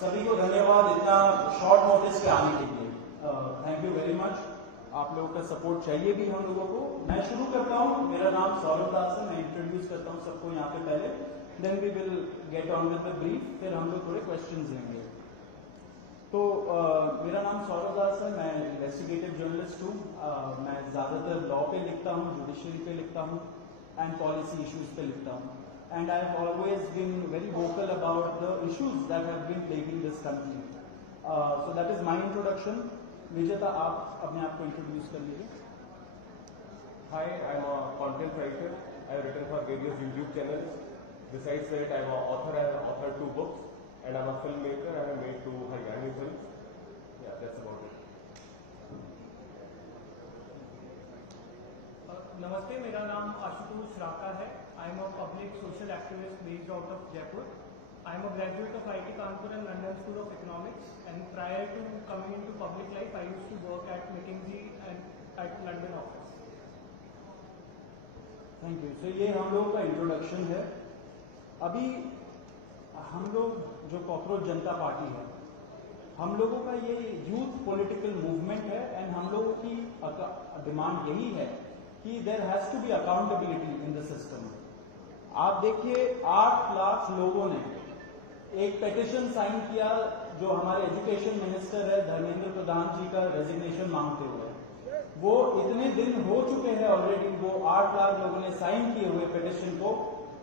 सभी को धन्यवाद इतना शॉर्ट नोटिस पे आने के लिए। Thank you very much. आप लोगों का सपोर्ट चाहिए भी हम लोगों को। मैं शुरू करता हूँ। मेरा नाम सौरभ दास है। मैं इंट्रोड्यूस करता हूँ सबको यहाँ पे पहले, then we will get on with the brief, फिर हम लोग थोड़े क्वेश्चंस लेंगे। तो मेरा नाम सौरभ दास है। मैं इन्वेस्टिगेटिव जर्नलिस्ट हूँ। मैं ज़्यादातर लॉ पे लिखता हूँ, जुडिशरी पे लिखता हूँ एंड पॉलिसी इश्यूज पे लिखता हूँ। And I have always been very vocal about the issues that have been plaguing this country. So that is my introduction. Vijeta, आप अपने आप को introduce कर लीजिए. Hi, I am a content writer. I have written for various YouTube channels. Besides that, I am an author. I have authored 2 books, and I am a filmmaker. I have made 2 Haryani films. Yeah, that's about it. नमस्ते, मेरा नाम आशुतोष राका है। I am a public social activist based out of Jaipur. I am a graduate of IIT Kanpur and London School of Economics, and prior to coming into public life I used to work at McKinsey and at London office. Thank you. तो ये हम लोगों का introduction है। अभी हम लोग जो कॉकरोच जनता पार्टी है, हम लोगों का ये यूथ पॉलिटिकल मूवमेंट है एंड हम लोगों की डिमांड यही है कि there has to be accountability in the system. आप देखिए 8 लाख लोगों ने एक पेटिशन साइन किया जो हमारे एजुकेशन मिनिस्टर है धर्मेंद्र प्रधान जी का रेजिग्नेशन मांगते हुए। वो इतने दिन हो चुके हैं ऑलरेडी, वो 8 लाख लोगों ने साइन किए हुए पेटिशन को,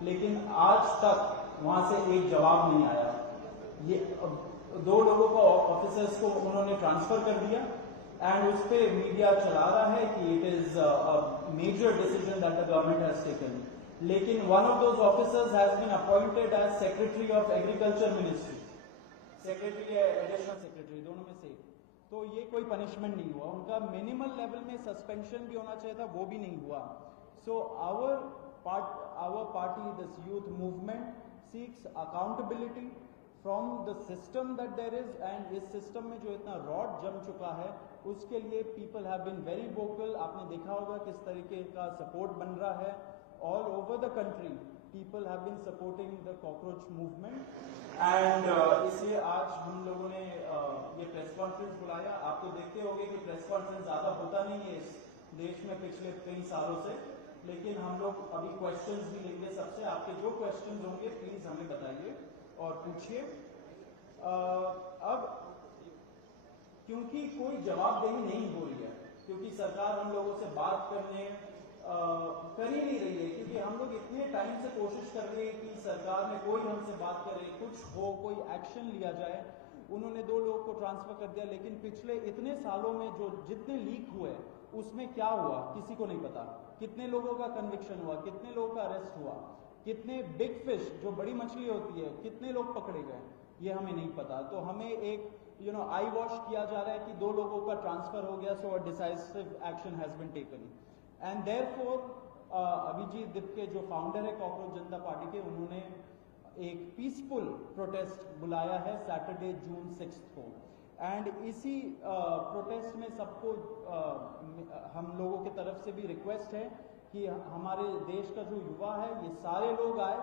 लेकिन आज तक वहां से एक जवाब नहीं आया। ये 2 लोगों को ऑफिसर्स को उन्होंने ट्रांसफर कर दिया एंड उस पर मीडिया चला रहा है कि it is a major decision that the government has taken. लेकिन one of those officers has been appointed as secretary of agriculture ministry, secretary या एडिशनल सेक्रेटरी, दोनों में से। तो ये कोई पनिशमेंट नहीं हुआ। उनका मिनिमल लेवल में सस्पेंशन भी होना चाहिए था, वो भी नहीं हुआ। So our party, this youth movement seeks accountability from the system that there is, and इस सिस्टम में जो इतना रॉड जम चुका है उसके लिए people have been very vocal. आपने देखा होगा किस तरीके का सपोर्ट बन रहा है all over the country. People have been supporting the cockroach movement and इसलिए आज हम लोगों ने ये प्रेस कॉन्फ्रेंस बुलाया। आप तो देखते होंगे कि प्रेस कॉन्फ्रेंस ज्यादा होता नहीं है इस देश में पिछले कई सालों से, लेकिन हम लोग अभी क्वेश्चंस भी लेंगे सबसे। आपके जो क्वेश्चंस होंगे प्लीज हमें बताइए और पूछिए। अब क्योंकि कोई जवाबदेही नहीं हो रही है, क्योंकि सरकार हम लोगों से बात करने कर ही नहीं रही है, क्योंकि हम लोग इतने टाइम से कोशिश कर रहे हैं कि सरकार में कोई हमसे बात करे, कुछ हो, कोई एक्शन लिया जाए। उन्होंने 2 लोगों को ट्रांसफर कर दिया, लेकिन पिछले इतने सालों में जो जितने लीक हुए उसमें क्या हुआ किसी को नहीं पता। कितने लोगों का कन्विक्शन हुआ, कितने लोगों का अरेस्ट हुआ, कितने बिग फिश जो बड़ी मछली होती है कितने लोग पकड़े गए, ये हमें नहीं पता। तो हमें एक आई वॉश किया जा रहा है कि 2 लोगों का ट्रांसफर हो गया, so a decisive action has been taken. And therefore Abhijit Dipke जो फाउंडर है कॉकरोच जनता पार्टी के, उन्होंने एक पीसफुल प्रोटेस्ट बुलाया है सैटरडे जून 6 को। एंड इसी प्रोटेस्ट में सबको हम लोगों की तरफ से भी रिक्वेस्ट है कि हमारे देश का जो युवा है ये सारे लोग आए,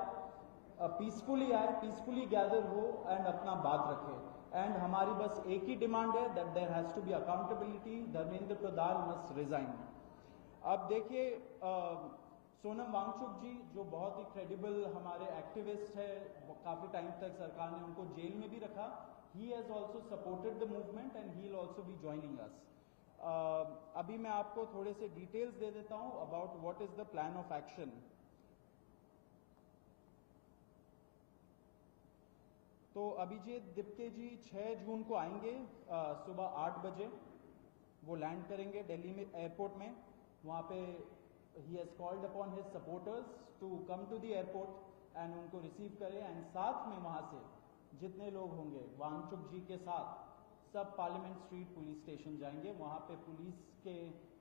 पीसफुली आए, पीसफुली गैदर हो एंड अपना बात रखे। एंड हमारी बस एक ही डिमांड है that there has to be accountability, Dharmendra Pradhan must resign. अब देखिए सोनम वांगचुक जी जो बहुत ही क्रेडिबल हमारे एक्टिविस्ट है, काफी टाइम तक सरकार ने उनको जेल में भी रखा। He has also supported the movement and he will also be joining us. अभी मैं आपको थोड़े से डिटेल्स दे देता हूं about what is the plan of action. तो अभिजीत दिपके जी 6 जून को आएंगे सुबह 8 बजे। वो लैंड करेंगे दिल्ली में एयरपोर्ट में। वहाँ पे ही has called upon his supporters to come to the airport and उनको रिसीव करें। एंड साथ में वहाँ से जितने लोग होंगे वांगचुक जी के साथ सब पार्लियामेंट स्ट्रीट पुलिस स्टेशन जाएंगे। वहाँ पे पुलिस के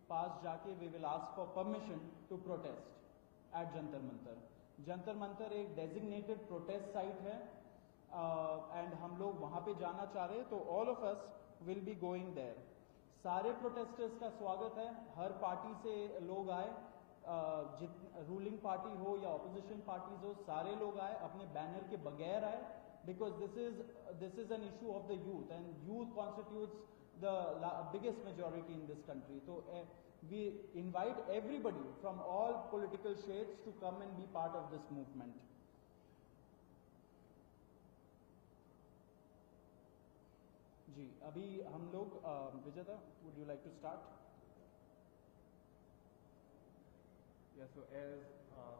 पास जाके we will ask for permission to protest at Jantar Mantar. Jantar Mantar एक डेजिग्नेटेड प्रोटेस्ट साइट है एंड हम लोग वहाँ पे जाना चाह रहे हैं, तो all of us will be going there. सारे प्रोटेस्टर्स का स्वागत है, हर पार्टी से लोग आए, रूलिंग पार्टी हो या ऑपोजिशन पार्टीज हो, सारे लोग आए, अपने बैनर के बगैर आए। because this is an issue of the youth, and youth constitutes the biggest majority in this country. So we invite everybody from all political shades to come and be part of this movement. जी, अभी हम लोग विजेता, would you like to start? Yeah, so as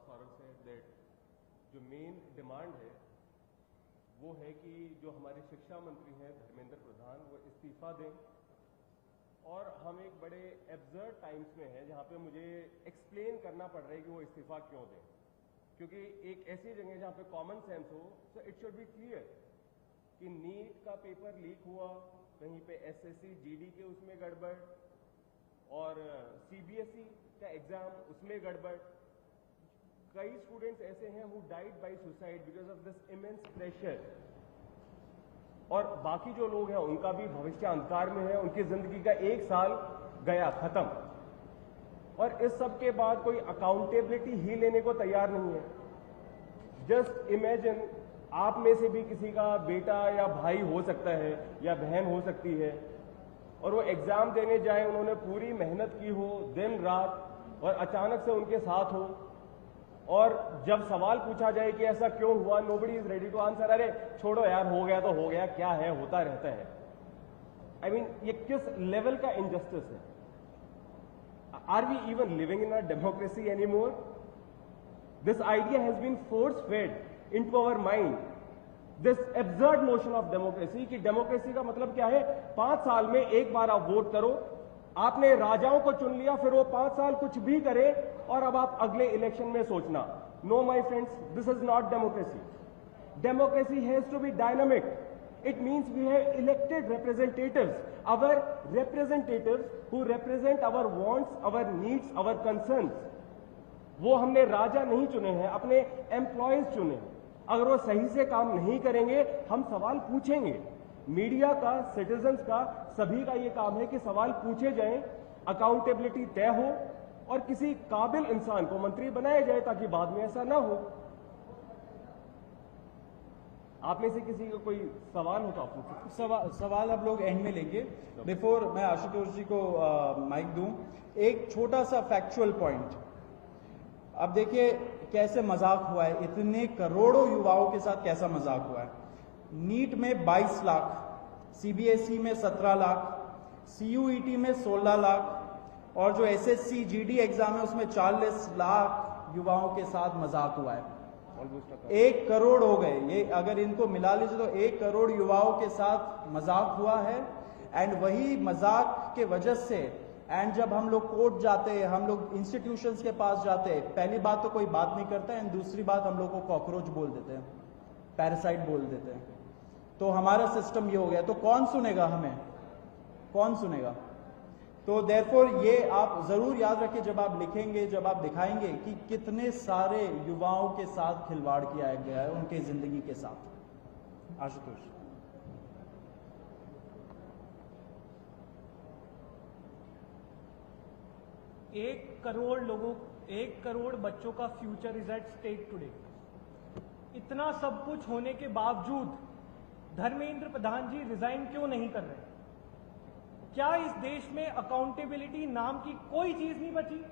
Saurav said that जो main demand है वो है कि जो हमारे शिक्षा मंत्री हैं धर्मेंद्र प्रधान वो इस्तीफा दें, और हम एक बड़े एब्सर्ड टाइम्स में हैं जहाँ पे मुझे एक्सप्लेन करना पड़ रहा है कि वो इस्तीफा क्यों दें, क्योंकि एक ऐसी जगह जहाँ पे कॉमन सेंस हो, so it should be clear कि नीट का पेपर लीक हुआ, कहीं पे एसएससी जीडी के उसमें गड़बड़, और सीबीएसई का एग्जाम उसमें गड़बड़। कई स्टूडेंट्स ऐसे हैं who died by suicide because of this immense pressure, और बाकी जो लोग हैं उनका भी भविष्य अंधकार में है, उनकी जिंदगी का 1 साल गया खत्म, और इस सब के बाद कोई अकाउंटेबिलिटी ही लेने को तैयार नहीं है। जस्ट इमेजिन, आप में से भी किसी का बेटा या भाई हो सकता है या बहन हो सकती है, और वो एग्जाम देने जाए, उन्होंने पूरी मेहनत की हो दिन रात, और अचानक से उनके साथ हो, और जब सवाल पूछा जाए कि ऐसा क्यों हुआ, nobody is ready to answer, अरे छोड़ो यार, हो गया तो हो गया, क्या है, होता रहता है। आई मीन, ये किस लेवल का इनजस्टिस है? Are we even living in a democracy anymore? This idea has been force fed into our mind, this absurd notion of democracy, कि डेमोक्रेसी का मतलब क्या है, 5 साल में एक बार आप वोट करो, आपने राजाओं को चुन लिया, फिर वो 5 साल कुछ भी करे, और अब आप अगले इलेक्शन में सोचना। No my friends, this is not democracy. Democracy has to be dynamic. It means we have elected representatives, our representatives who represent our wants, our needs, our concerns. वो हमने राजा नहीं चुने हैं, अपने एम्प्लॉयज चुने हैं। अगर वो सही से काम नहीं करेंगे, हम सवाल पूछेंगे। मीडिया का, सिटीजन्स का, सभी का ये काम है कि सवाल पूछे जाएं, अकाउंटेबिलिटी तय हो, और किसी काबिल इंसान को मंत्री बनाया जाए ताकि बाद में ऐसा ना हो। आप में से किसी को कोई सवाल हो तो आप पूछें। सवाल अब लोग एंड में लेंगे। बिफोर मैं आशुतोष जी को माइक दूं, एक छोटा सा फैक्चुअल पॉइंट। अब देखिए कैसे मजाक हुआ है, इतने करोड़ों युवाओं के साथ कैसा मजाक हुआ है। नीट में 22 लाख, सीबीएसई में 17 लाख, सीयूईटी में 16 लाख, और जो एसएससी जीडी एग्जाम है उसमें 40 लाख युवाओं के साथ मजाक हुआ है। 1 करोड़ हो गए ये, अगर इनको मिला लीजिए तो 1 करोड़ युवाओं के साथ मजाक हुआ है। एंड वही मजाक के वजह से, एंड जब हम लोग कोर्ट जाते हैं, हम लोग इंस्टीट्यूशंस के पास जाते हैं, पहली बात तो कोई बात नहीं करता है, एंड दूसरी बात हम लोग को कॉकरोच बोल देते हैं, पैरासाइट बोल देते हैं। तो हमारा सिस्टम ये हो गया, तो कौन सुनेगा हमें, कौन सुनेगा? तो देयरफॉर ये आप जरूर याद रखिए जब आप लिखेंगे, जब आप दिखाएंगे कि कितने सारे युवाओं के साथ खिलवाड़ किया गया है, उनके जिंदगी के साथ। आशुतोष। 1 करोड़ लोगों, 1 करोड़ बच्चों का future is at stake today. इतना सब कुछ होने के बावजूद धर्मेंद्र प्रधान जी रिजाइन क्यों नहीं कर रहे? क्या इस देश में अकाउंटेबिलिटी नाम की कोई चीज नहीं बची?